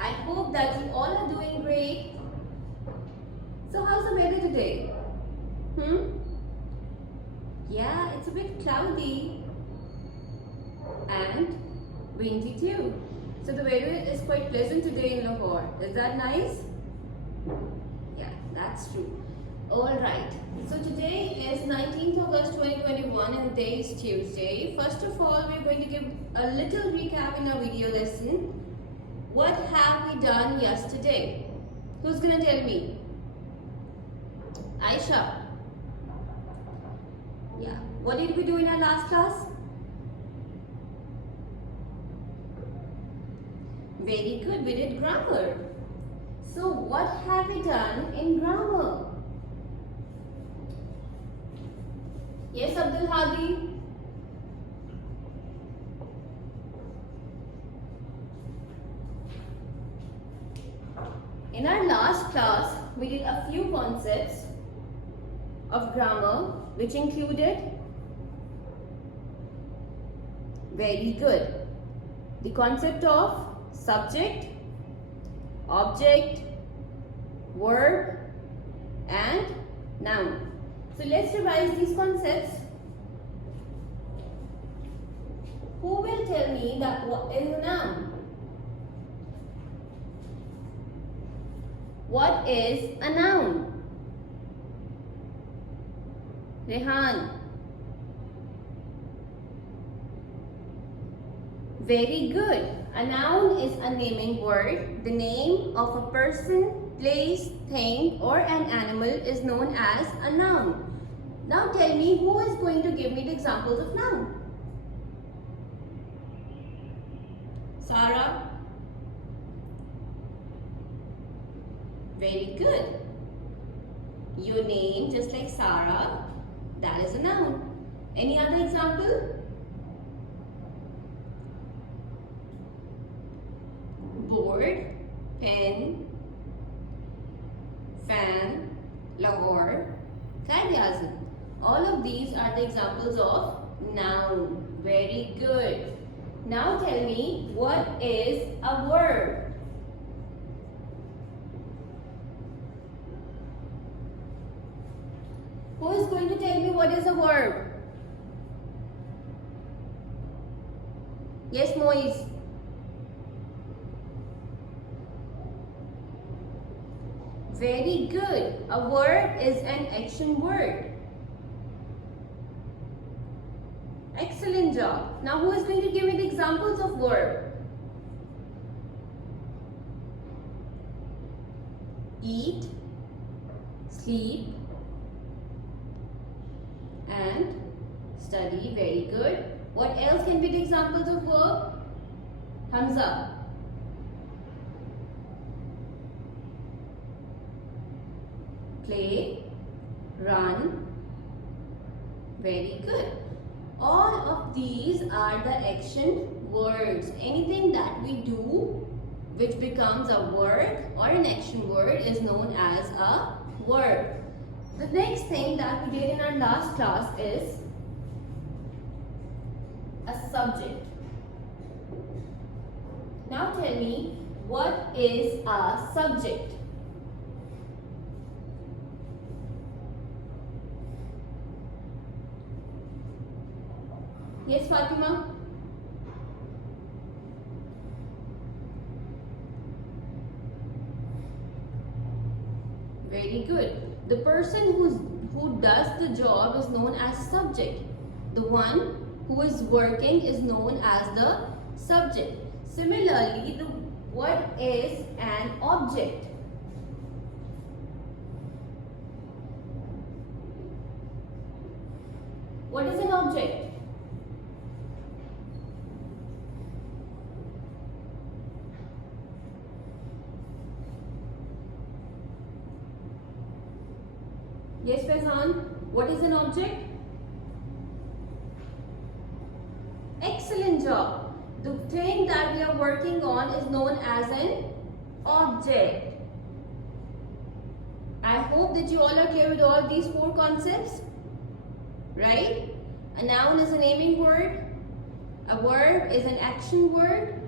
I hope that you all are doing great. So how's the weather today? Yeah, it's a bit cloudy and windy too. So the weather is quite pleasant today in Lahore. Is that nice? Yeah, that's true. Alright, so today is 19th August 2021 and the day is Tuesday. First of all, we're going to give a little recap in our video lesson. What have we done yesterday? Who's gonna tell me? Aisha. Yeah. What did we do in our last class? Very good. We did grammar. So what have we done in grammar? Yes, Abdul Hadi. In our last class, we did a few concepts of grammar, which included very good. The concept of subject, object, verb, and noun. So let's revise these concepts. Who will tell me that what is a noun? What is a noun? Rehan. Very good. A noun is a naming word. The name of a person, place, thing, or an animal is known as a noun. Now tell me, who is going to give me the examples of noun? Sarah? Very good. Your name, just like Sarah, that is a noun. Any other example? Board, pen, fan, Lahore, Qaid-e-Azam. All of these are the examples of noun. Very good. Now tell me, what is a verb? Who is going to tell me what is a verb? Yes, Moise. Very good. A verb is an action word. Excellent job. Now who is going to give me the examples of verb? Eat, sleep, and study. Very good. What else can be the examples of verb? Hamza. Play, run. Very good. All of these are the action words. Anything that we do which becomes a word or an action word is known as a verb. The next thing that we did in our last class is a subject. Now tell me, what is a subject? Yes, Fatima? Very good. The person who does the job is known as subject. The one who is working is known as the subject. Similarly, what is an object? What is an object? Yes, Faizan, what is an object? Excellent job. The thing that we are working on is known as an object. I hope that you all are clear with all these four concepts, right? A noun is a naming word, a verb is an action word,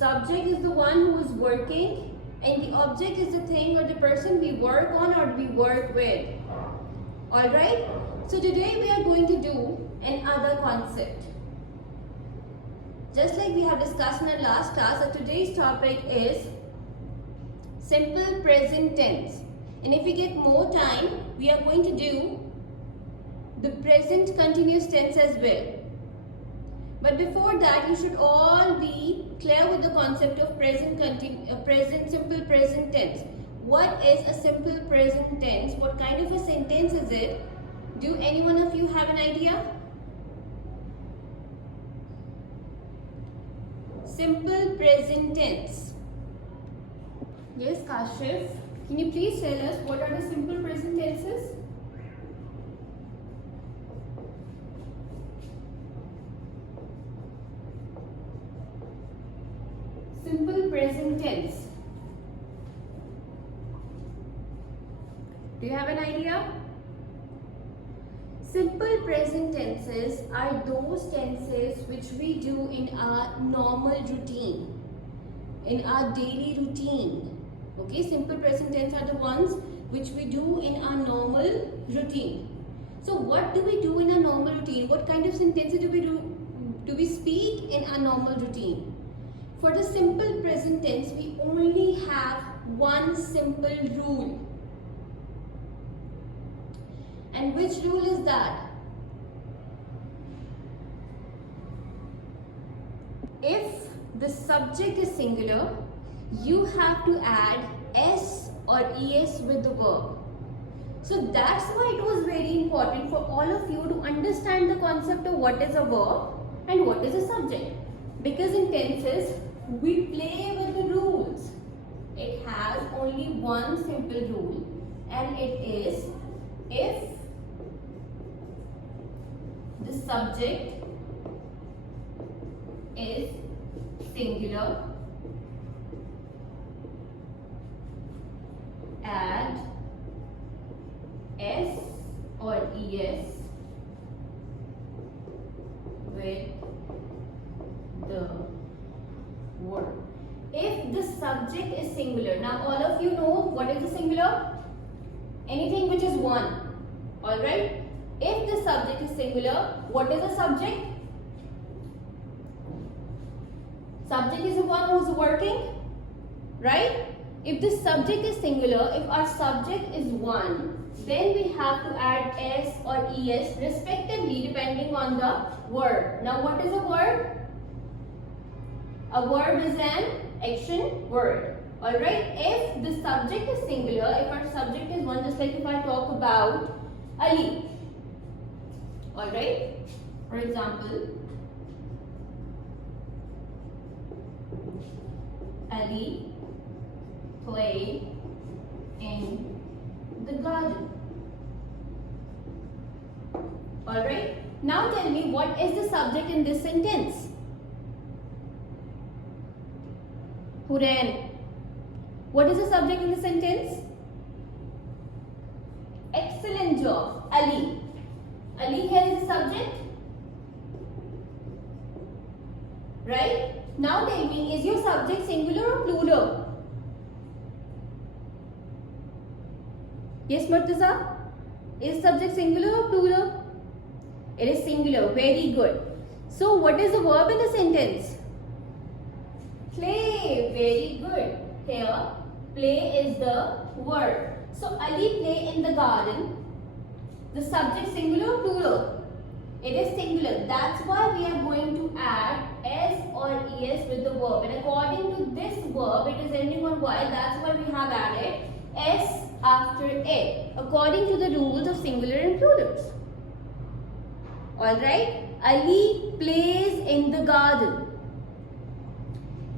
subject is the one who is working and the object is the thing or the person we work on or we work with. Alright? So today we are going to do another concept. Just like we have discussed in our last class, today's topic is simple present tense. And if we get more time, we are going to do the present continuous tense as well. But before that, you should all be clear with the concept of simple present tense. What is a simple present tense? What kind of a sentence is it? Do any one of you have an idea? Simple present tense. Yes, Kashif. Can you please tell us what are the simple present tenses? Simple present tense. Do you have an idea? Simple present tenses are those tenses which we do in our normal routine, in our daily routine. Okay, simple present tense are the ones which we do in our normal routine. So what do we do in our normal routine? What kind of sentences do we speak in our normal routine? For the simple present tense, we only have one simple rule. And which rule is that? If the subject is singular, you have to add s or es with the verb. So that's why it was very important for all of you to understand the concept of what is a verb and what is a subject. Because in tenses, we play with the rules. It has only one simple rule, and it is if the subject is singular, add s or es with the word. If the subject is singular, now all of you know what is the singular? Anything which is one. Alright? If the subject is singular, what is the subject? Subject is the one who is working, right? If the subject is singular, if our subject is one, then we have to add s or es respectively depending on the word. Now what is a word? A verb is an action word. Alright? If the subject is singular, if our subject is one, just like if I talk about Ali. Alright? For example, Ali played in the garden. Alright? Now tell me, what is the subject in this sentence? Who ran? What is the subject in the sentence? Excellent job. Ali. Ali here is the subject. Right? Now tell me, is your subject singular or plural? Yes, Murtaza? Is subject singular or plural? It is singular. Very good. So what is the verb in the sentence? Play. Very good. Here, play is the word. So Ali play in the garden. The subject singular or plural? It is singular. That's why we are going to add s or es with the verb. And according to this verb, it is ending on y. That's why we have added s after it. According to the rules of singular and plurals. Alright? Ali plays in the garden.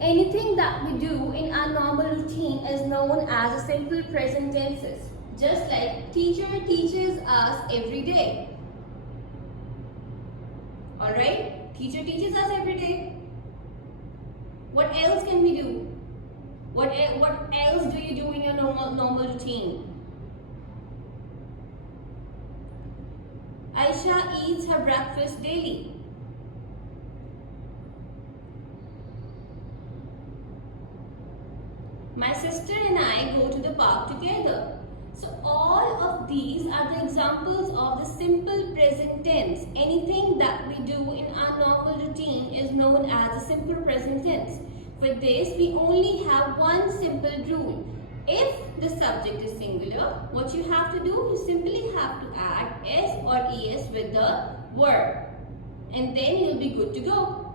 Anything that we do in our normal routine is known as a simple present tenses. Just like teacher teaches us every day. Alright? Teacher teaches us every day. What else can we do? What else do you do in your normal routine? Aisha eats her breakfast daily. My sister and I go to the park together. So all of these are the examples of the simple present tense. Anything that we do in our normal routine is known as a simple present tense. For this, we only have one simple rule. If the subject is singular, what you have to do, you simply have to add s or es with the verb. And then you'll be good to go.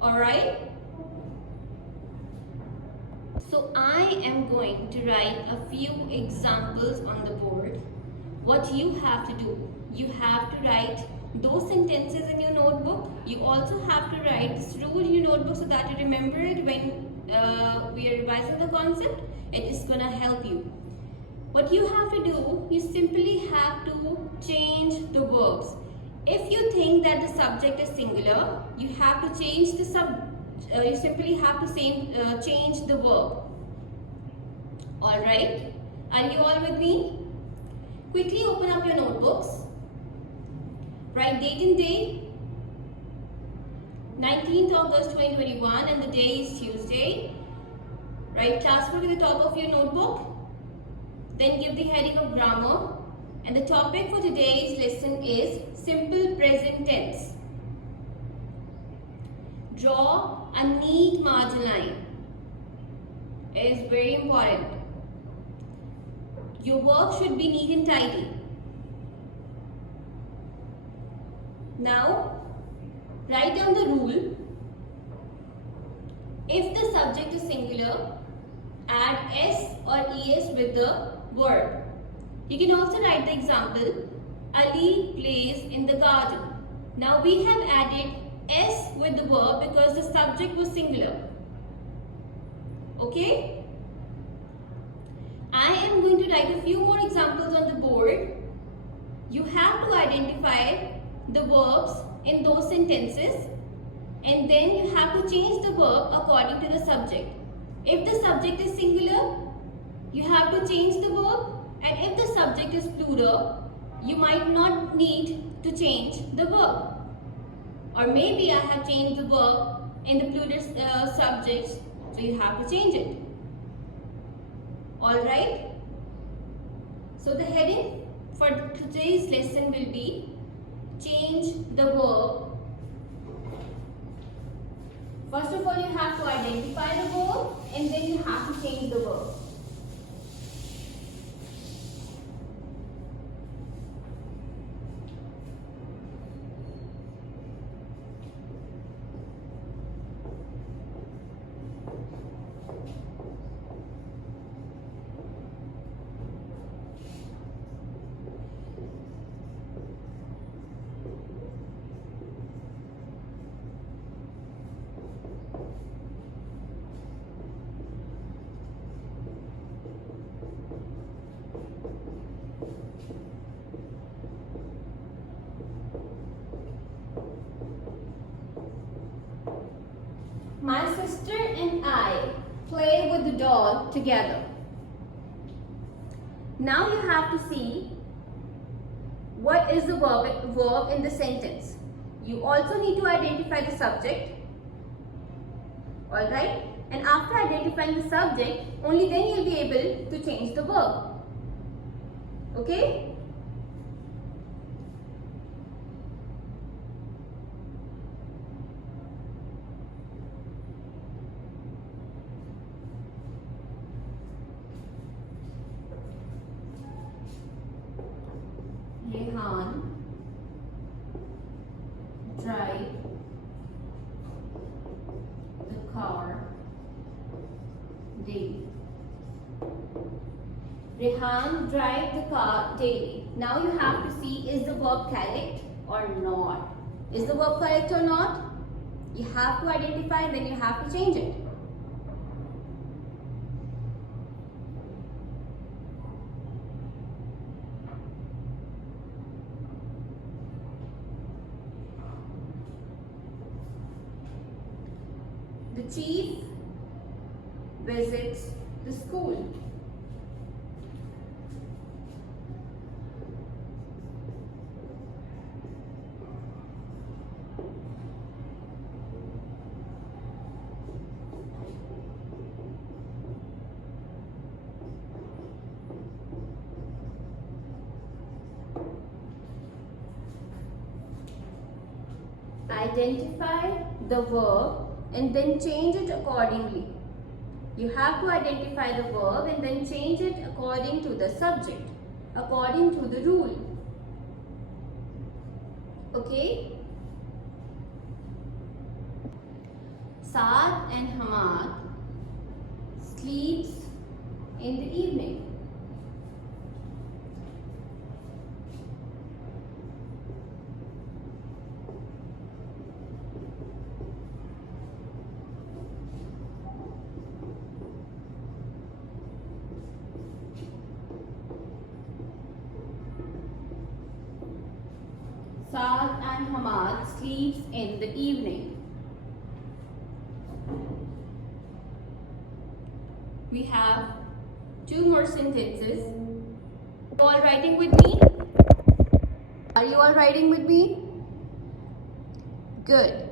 Alright? So I am going to write a few examples on the board. What you have to do, you have to write those sentences in your notebook. You also have to write this rule in your notebook so that you remember it when we are revising the concept. It is going to help you. What you have to do, you simply have to change the verbs. If you think that the subject is singular, you have to change the you simply have to change the verb. Alright? Are you all with me? Quickly open up your notebooks. Write date and day. 19th August 2021 and the day is Tuesday. Write class work at the top of your notebook. Then give the heading of grammar. And the topic for today's lesson is simple present tense. Draw a neat margin line. It is very important. Your work should be neat and tidy. Now, write down the rule. If the subject is singular, add s or es with the verb. You can also write the example, Ali plays in the garden. Now we have added s with the verb because the subject was singular. Okay? I am going to write a few more examples on the board. You have to identify the verbs in those sentences and then you have to change the verb according to the subject. If the subject is singular, you have to change the verb, and if the subject is plural, you might not need to change the verb. Or maybe I have changed the verb in the plural subjects, so you have to change it. Alright? So the heading for today's lesson will be change the verb. First of all, you have to identify the verb and then you have to change the verb. My sister and I play with the doll together. Now you have to see what is the verb in the sentence. You also need to identify the subject. Alright? And after identifying the subject, only then you will be able to change the verb. Okay? Rehan drive the car daily. Rehan drive the car daily. Now you have to see, is the verb correct or not? Is the verb correct or not? You have to identify, then you have to change it. The chief visits the school. identify the verb and then change it accordingly. You have to identify the verb and then change it according to the subject, according to the rule. Okay? Saad and Hamad sleeps in the evening. Saad and Hamad sleeps in the evening. We have two more sentences. Are you all writing with me? Are you all writing with me? Good.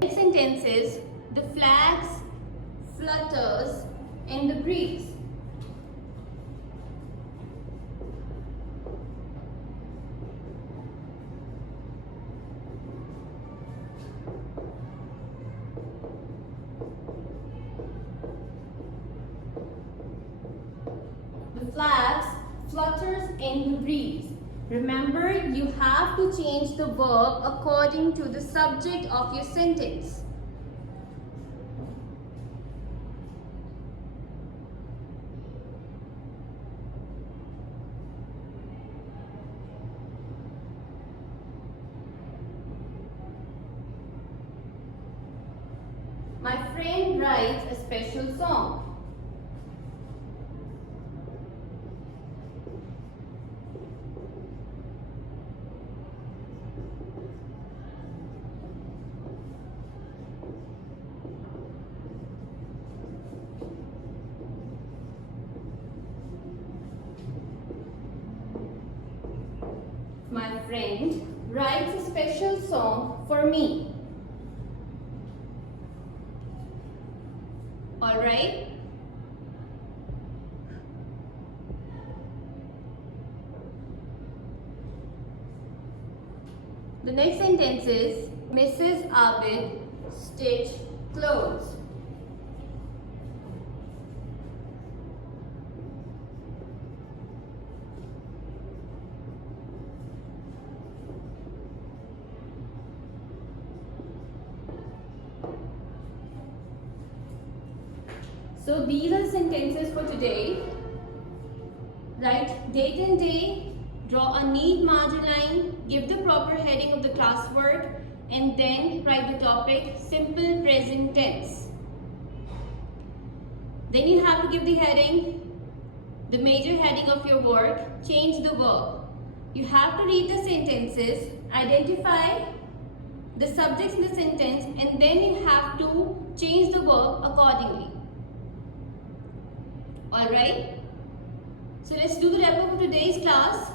Next sentence is the flags flutters in the breeze. The flags flutters in the breeze. Remember, you have to change the verb according to the subject of your sentence. My friend writes a special song. My friend writes a special song for me. All right? The next sentence is Mrs. Abid stitched clothes. So these are the sentences for today. Write date and day, draw a neat margin line, give the proper heading of the classwork, and then write the topic simple present tense. Then you have to give the heading, the major heading of your work, change the verb. You have to read the sentences, identify the subjects in the sentence, and then you have to change the verb accordingly. Alright? So let's do the wrap up of today's class.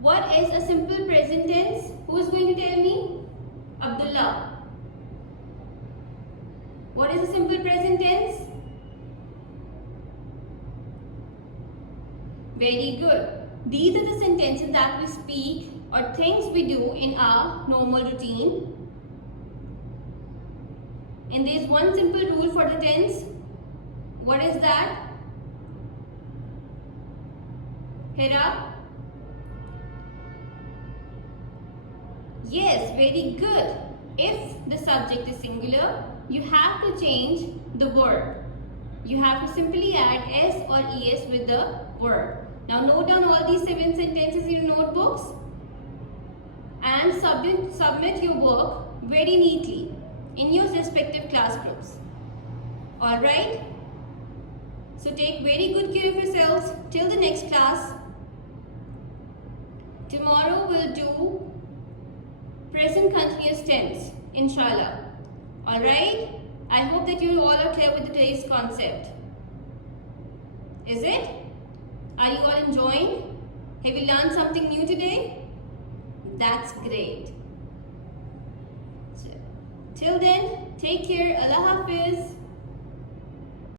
What is a simple present tense? Who is going to tell me? Abdullah. What is a simple present tense? Very good. These are the sentences that we speak or things we do in our normal routine. And there is one simple rule for the tense. What is that? Hira? Yes, very good. If the subject is singular, you have to change the verb. You have to simply add s or es with the verb. Now note down all these 7 sentences in your notebooks and submit your work very neatly in your respective class groups. Alright? So take very good care of yourselves till the next class. Tomorrow we'll do present continuous tense, inshallah. Alright? I hope that you all are clear with today's concept. Is it? Are you all enjoying? Have you learned something new today? That's great. So, till then, take care. Allah Hafiz.